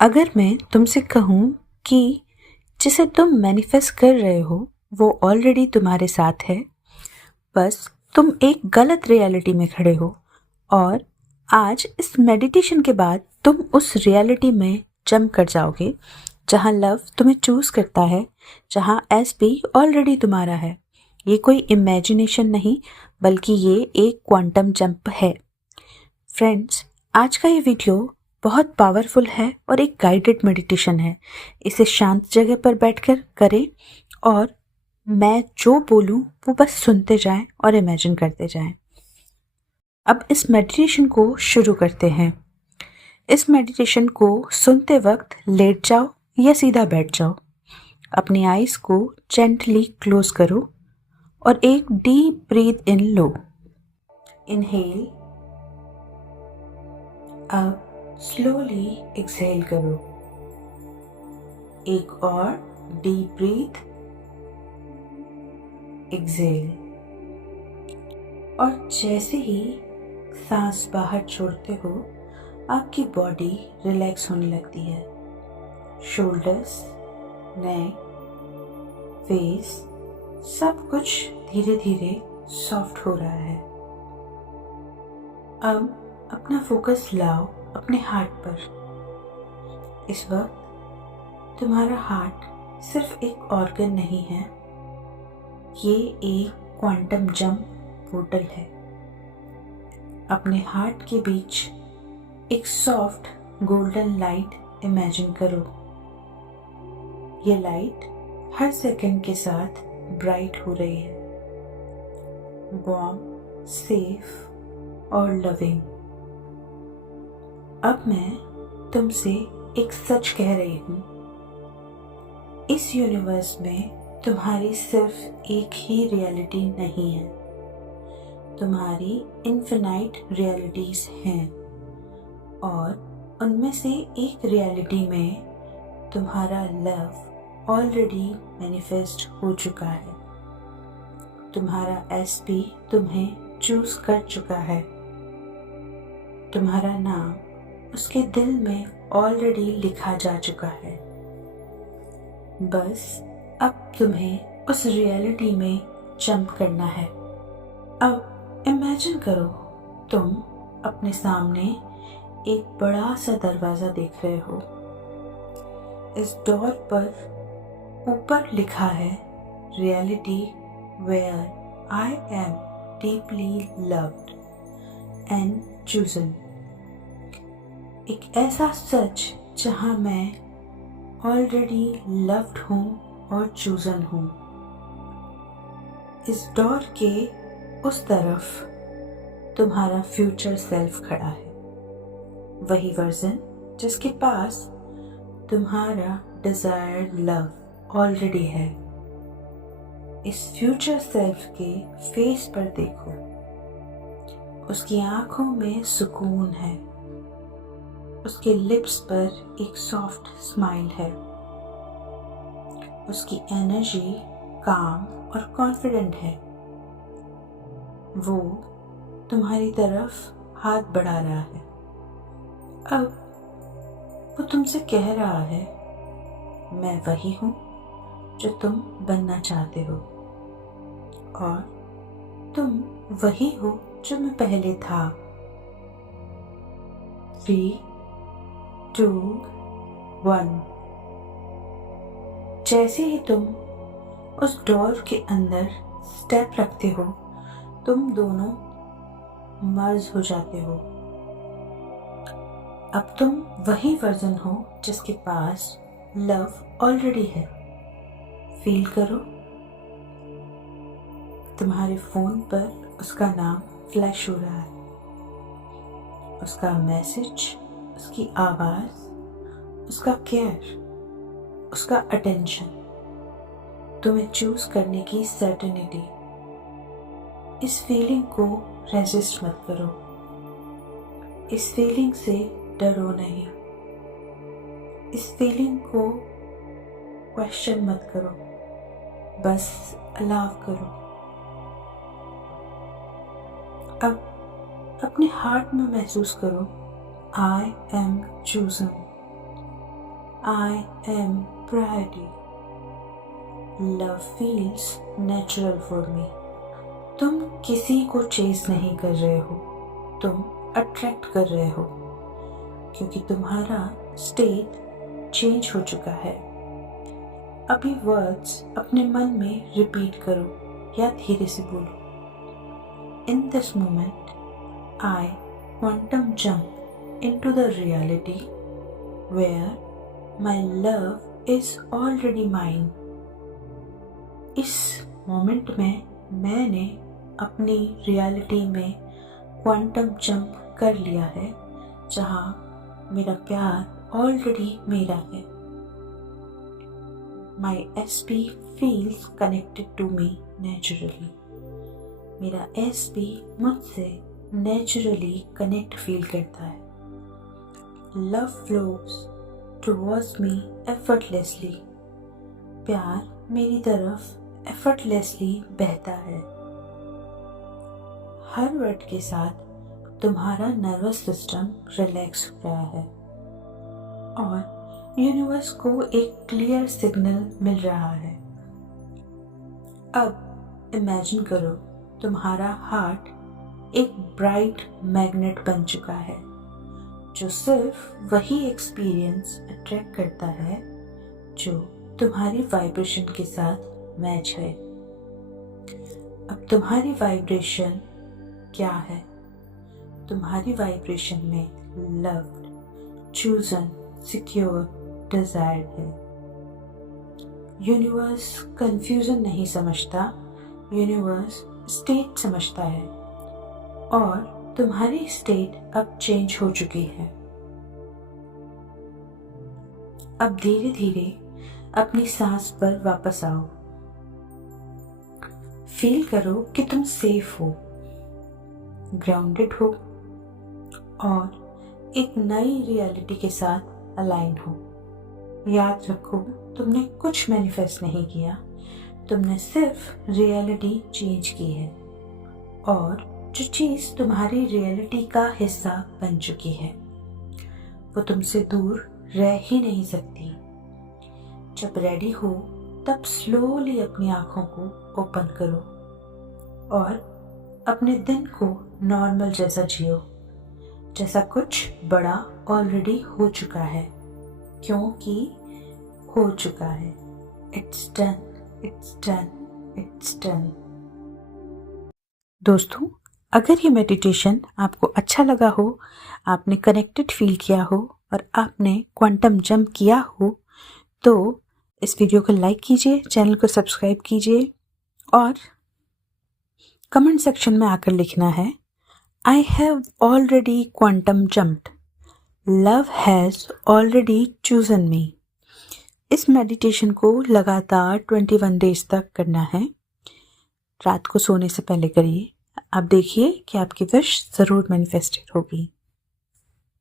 अगर मैं तुमसे कहूँ कि जिसे तुम मैनिफेस्ट कर रहे हो वो ऑलरेडी तुम्हारे साथ है, बस तुम एक गलत रियलिटी में खड़े हो और आज इस मेडिटेशन के बाद तुम उस रियलिटी में जंप कर जाओगे जहाँ लव तुम्हें चूज करता है, जहाँ एसपी ऑलरेडी तुम्हारा है। ये कोई इमेजिनेशन नहीं, बल्कि ये एक क्वांटम जंप है। फ्रेंड्स, आज का ये वीडियो बहुत पावरफुल है और एक गाइडेड मेडिटेशन है। इसे शांत जगह पर बैठकर करें और मैं जो बोलूं वो बस सुनते जाएं और इमेजिन करते जाएं। अब इस मेडिटेशन को शुरू करते हैं। इस मेडिटेशन को सुनते वक्त लेट जाओ या सीधा बैठ जाओ। अपनी आईज को जेंटली क्लोज करो और एक डीप ब्रीथ इन लो। इनहेल। अब स्लोली एक्सहेल करो। एक और डीप ब्रीथ, एक्सहेल। और जैसे ही सांस बाहर छोड़ते हो आपकी बॉडी रिलैक्स होने लगती है। शोल्डर्स, नेक, फेस सब कुछ धीरे धीरे सॉफ्ट हो रहा है। अब अपना फोकस लाओ अपने हार्ट पर। इस वक्त तुम्हारा हार्ट सिर्फ एक ऑर्गन नहीं है, ये एक क्वांटम जंप पोर्टल है। अपने हार्ट के बीच एक सॉफ्ट गोल्डन लाइट इमेजिन करो। ये लाइट हर सेकंड के साथ ब्राइट हो रही है, वार्म, सेफ और लविंग। अब मैं तुमसे एक सच कह रही हूँ। इस यूनिवर्स में तुम्हारी सिर्फ एक ही रियलिटी नहीं है, तुम्हारी इन्फिनाइट रियलिटीज हैं और उनमें से एक रियलिटी में तुम्हारा लव ऑलरेडी मैनिफेस्ट हो चुका है। तुम्हारा एसपी तुम्हें चूज कर चुका है। तुम्हारा नाम उसके दिल में ऑलरेडी लिखा जा चुका है। बस अब तुम्हें उस रियलिटी में जंप करना है। अब इमेजिन करो तुम अपने सामने एक बड़ा सा दरवाजा देख रहे हो। इस डोर पर ऊपर लिखा है reality where I am deeply loved and chosen. एक ऐसा सच जहां मैं ऑलरेडी लव्ड हूं और चूजन हूं। इस डोर के उस तरफ तुम्हारा फ्यूचर सेल्फ खड़ा है, वही वर्जन जिसके पास तुम्हारा डिजायर्ड लव ऑलरेडी है। इस फ्यूचर सेल्फ के फेस पर देखो। उसकी आंखों में सुकून है, उसके लिप्स पर एक सॉफ्ट स्माइल है। उसकी एनर्जी काम और कॉन्फिडेंट है। वो तुम्हारी तरफ हाथ बढ़ा रहा है। अब वो तुमसे कह रहा है, मैं वही हूँ जो तुम बनना चाहते हो और तुम वही हो जो मैं पहले था। 3, 2, 1। जैसे ही तुम उस डोर के अंदर स्टेप रखते हो, तुम दोनों मर्ज हो जाते हो। अब तुम वही वर्जन हो जिसके पास लव ऑलरेडी है। फील करो, तुम्हारे फोन पर उसका नाम फ्लैश हो रहा है। उसका मैसेज, उसकी आवाज, उसका केयर, उसका अटेंशन, तुम्हें चूज करने की सर्टेनिटी। इस फीलिंग को रेजिस्ट मत करो। इस फीलिंग से डरो नहीं। इस फीलिंग को क्वेश्चन मत करो, बस अलाव करो। अब अपने हार्ट में महसूस करो, I am chosen. I am priority. Love feels natural for me. तुम किसी को चेज नहीं कर रहे हो, तुम अट्रैक्ट कर रहे हो, क्योंकि तुम्हारा स्टेट चेंज हो चुका है। अभी वर्ड्स अपने मन में रिपीट करो या धीरे से बोलो। In this moment, I quantum jump into the reality where my love is already mine. इस मोमेंट में मैंने अपनी रियलिटी में क्वांटम जंप कर लिया है, जहाँ मेरा प्यार ऑलरेडी मेरा है। My SP feels connected to me naturally. मेरा SP मुझसे नेचुरली कनेक्ट फील करता है। Love flows towards me effortlessly. प्यार मेरी तरफ एफर्टलेसली बहता है। हर वर्ड के साथ तुम्हारा नर्वस सिस्टम रिलैक्स हो रहा है और यूनिवर्स को एक क्लियर सिग्नल मिल रहा है। अब इमेजिन करो तुम्हारा हार्ट एक ब्राइट मैग्नेट बन चुका है, जो सिर्फ वही एक्सपीरियंस अट्रैक्ट करता है जो तुम्हारी वाइब्रेशन के साथ मैच है। अब तुम्हारी वाइब्रेशन क्या है? तुम्हारी वाइब्रेशन में लव्ड, चूजन, सिक्योर, डिजायर्ड है। यूनिवर्स कंफ्यूजन नहीं समझता, यूनिवर्स स्टेट समझता है और तुम्हारी स्टेट अब चेंज हो चुकी है। अब धीरे धीरे अपनी सांस पर वापस आओ। फील करो कि तुम सेफ हो, ग्राउंडेड हो और एक नई रियलिटी के साथ अलाइन हो। याद रखो, तुमने कुछ मैनिफेस्ट नहीं किया, तुमने सिर्फ रियलिटी चेंज की है और जो चीज़ तुम्हारी रियलिटी का हिस्सा बन चुकी है वो तुमसे दूर रह ही नहीं सकती। जब रेडी हो तब स्लोली अपनी आँखों को ओपन करो और अपने दिन को नॉर्मल जैसा जियो, जैसा कुछ बड़ा ऑलरेडी हो चुका है, क्योंकि हो चुका है। It's done, it's done, it's done. दोस्तों, अगर ये मेडिटेशन आपको अच्छा लगा हो, आपने कनेक्टेड फील किया हो और आपने क्वांटम जंप किया हो, तो इस वीडियो को लाइक कीजिए, चैनल को सब्सक्राइब कीजिए और कमेंट सेक्शन में आकर लिखना है, I have already quantum jumped, love has already chosen me. इस मेडिटेशन को लगातार 21 डेज तक करना है। रात को सोने से पहले करिए। आप देखिए कि आपकी विश ज़रूर मैनिफेस्टेड होगी।